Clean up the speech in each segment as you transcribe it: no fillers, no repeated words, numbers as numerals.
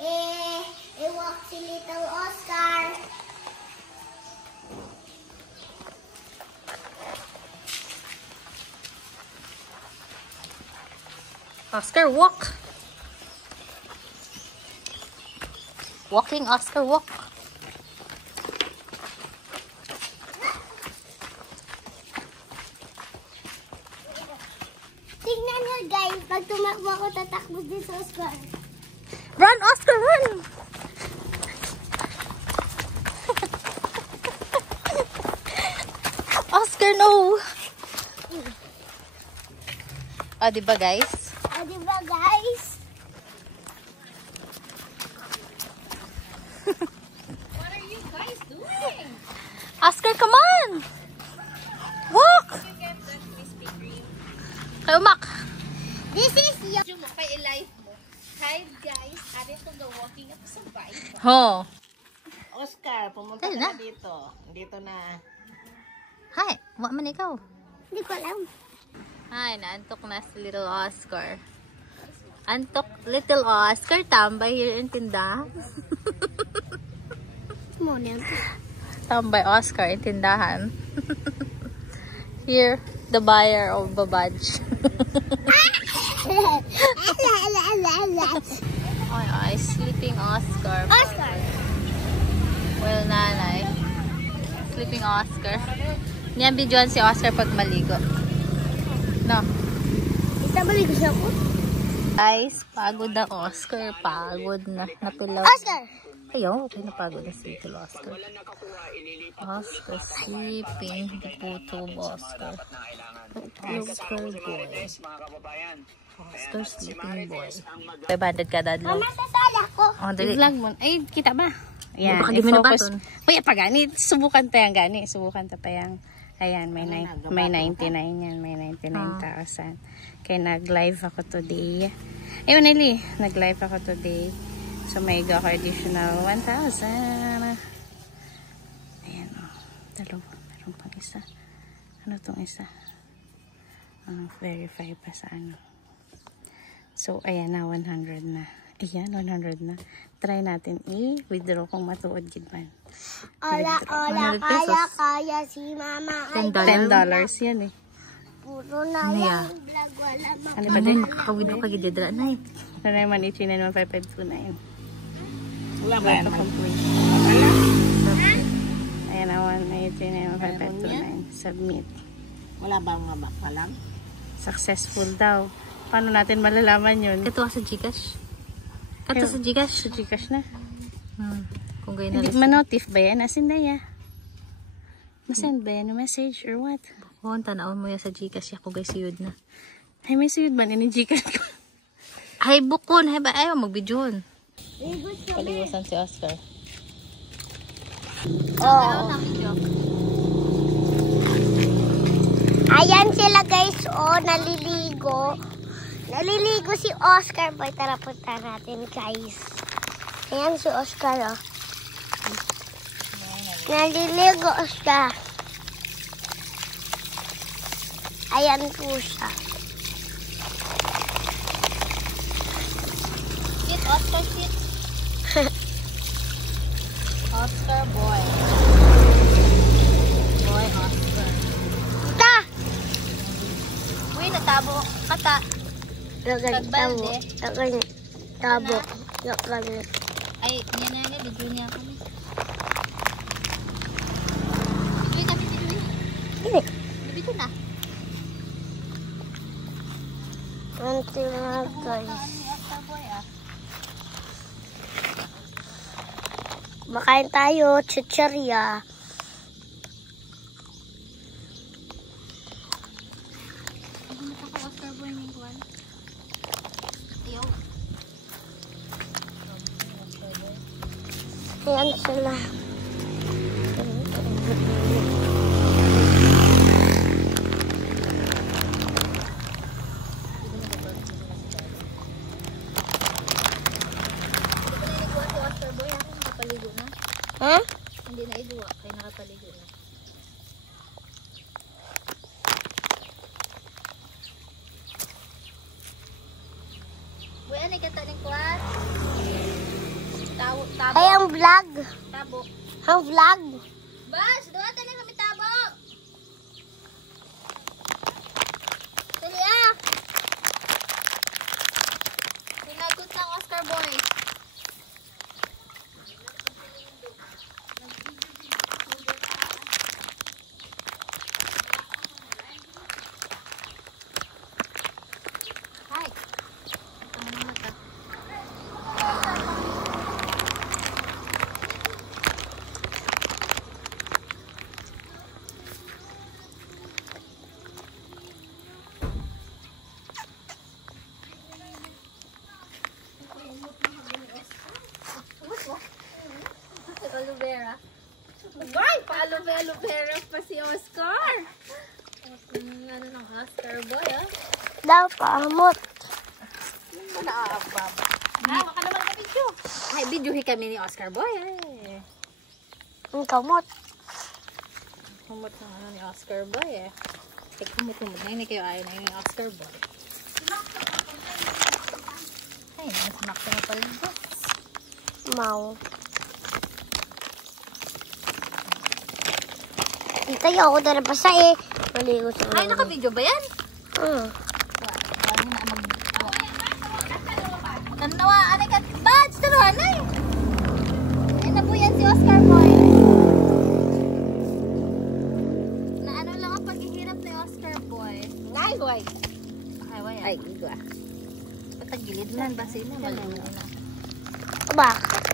walk si Little Oscar. Oscar, walk. Walking, Oscar, walk. Tingnan nyo guys, pag tumakbo ako, tatakbo din sa Oscar. Run, Oscar, run! Oscar, no! O, diba guys? Diba guys? What are you guys doing? Oscar, come on! Walk! You get that Krispy Kreme. Kay Umak. This is your... Yung mo, kay live mo. Hi guys, atin ko go walking ako sa bike. Ho. Oscar, pumunta Ayun ka na. na dito. Dito na. Hi, wa man ikaw. Hindi ko alam. Hi, naantok na si Little Oscar. Antok, Little Oscar, tambay here in tindahan. Muna. Tambay Oscar in tindahan. Here, the buyer of Babaj. Ay, sleeping Oscar. Oscar! Well, nanay. Sleeping Oscar. Niyan videoan si Oscar pag maligo. No. Itabalik siya ko. Guys, pagod na Oscar. Pagod na. Natulaw. Oscar! Ayaw, okay na pagod na si Little Oscar. Oscar sleeping. Puto Oscar. Oscar boy. Oscar sleeping boy. 500 ka dadlaw. Mama, sasala ko. Oh, dali. I-vlog mo. Ay, kita ba? Ayan, Baka gimana ba i-focus. ton? Uy, pa gani. Subukan tayo gani. Subukan tayo yung... Ayan, may 99 yan. May 99,000. Kaya nag-live ako today. Ayun, Nelly. Nag-live ako today. So, may go ako additional 1,000. Ayan, oh. Dalawa. Meron pang isa. Ano tong isa? Verify pa sa ano. So, ayan na. 100 na. Ayan, 100 na. Try natin i-withdraw kung matuod gid man. Ola, 100 pesos. kaya si mama ay $10. $10 yan eh. puro na Ano lang vlog, wala Ano Ano ba ba din? makakawin ka gidedra na eh. Ano naman i-china naman 5529. Wala ba yan? Ayan naman, may i-china naman 5529. Submit. Wala ba mga baka lang? Successful daw. Paano natin malalaman yun? Ito sa Gcash. Ito sa Gcash. Sa Gcash na. Kung gaya na Hindi ma-notif ba yan? Asin na ya? Masend ba yan? Message or what? Kung tanawin mo yan sa Gcash, ako guys siyod na. Ay, may suyod ba? Ini Gcash ko. Ay, bukon. Ay, ba? Ayaw, magbidyoon. Ligot na. Paliwasan si Oscar. Oo. Ayan sila guys, oh, naliligo. Naliligo si Oscar. Boy, tara punta natin guys. Ayan si Oscar, oh. Naliligo siya. Ayan po siya. Sit, Oscar, sit. Oscar boy. Boy, Oscar. Ta! Uy, natabo. Kata. Lagan tabo. Pagbalde. Lagan tabo. Lagan. Ay, niya na nga. Bidyo niya kami. Bidyo kami, bidyo. Hindi. Bidyo na. Anti mga guys. Oscar boy, ah. Makain tayo, chichirya. Ano pa ko Oscar boy ni Juan? Ayaw. Ayan sila. Nakapaligo na. Ha? Hindi na iduwa. Kaya nakapaligo na. Buya na kata ng kwan. Tabo. Ay, ang vlog. Tabo. Ang vlog. Bas, doon tayo kami tabo. Dali ah. Pinagot ng Oscar boy. Hi. Ano naman ito? Aloe vera. Ay, pa-aloe vera pa si Oscar. Ano ng Oscar boy, ah. Daw paamot. Baka naman ka video. Ay, videohi kami ni Oscar boy, eh. Ang kamot. Kumot ng ano ni Oscar boy, eh. Kumot na hindi kayo ayaw na yung Oscar boy. Ay, nasmak na pala ito. Mau. Tayo ako na basa eh. Maligo sa Ay, naka-video ba yan? Hmm. Tanawa, anay ka. Bats, tanawa, anay. Ay, nabuyan si Oscar boy. Na ano lang ang paghihirap ni Oscar boy. Nay, boy. Ay, way. Ay, igwa. Patagilid lang ba sila? Malino na. Bakit?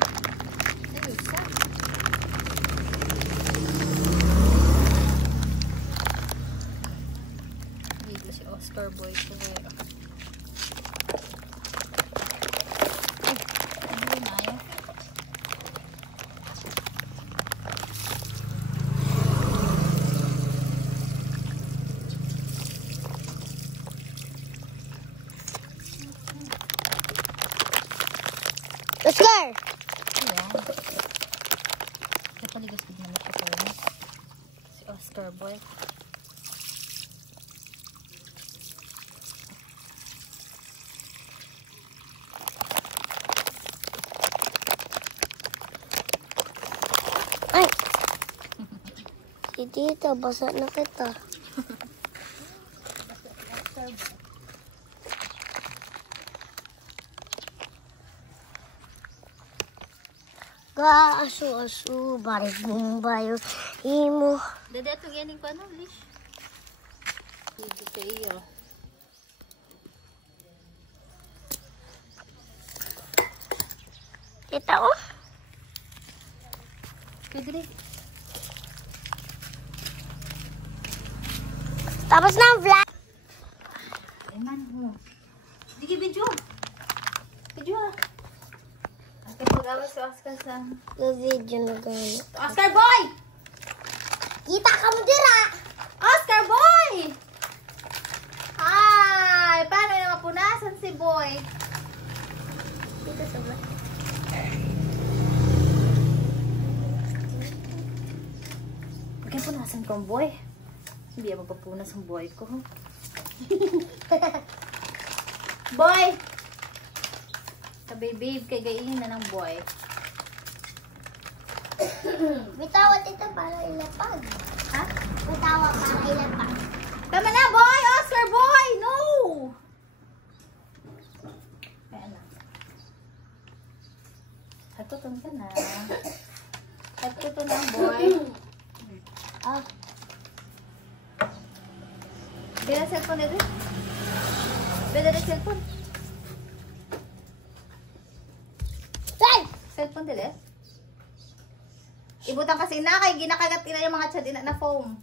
Ay, isa. Dito si Oscar boy. Oscar! Ayan. Napaligas ko naman ito ko. Si Oscar boy. Ay! Si Tita, basa na kita. Asu-asu, barik bumbayo, imo. Dada itong yaning ko ano, Lish? Pwede sa iyo. Kita oh. Pwede rin. Tapos na ang vlog. Ay man mo. Sige, video. Video ah. At pag-awa si Oscar sa... Video na gano'n. Oscar boy! Kita ka mo dira! Oscar boy! Ay, paano yung mapunasan si boy? Dito sa vlog. Pagka punasan ko ang boy. Hindi ako magpapunas ang boy ko. Boy! Sabi, babe, kay gainin na ng boy. Bitawa ito para ilapag. Ha? Bitawa para ilapag. Tama na, boy! Oscar, boy! No! Kaya na. Hatuton ka na. Hatuton na, boy. Ah. Bila cellphone dito. Bila na cellphone. Ay! Cellphone dito. Ibutan kasi na kay ginakagat ina yung mga tiyad ina na foam.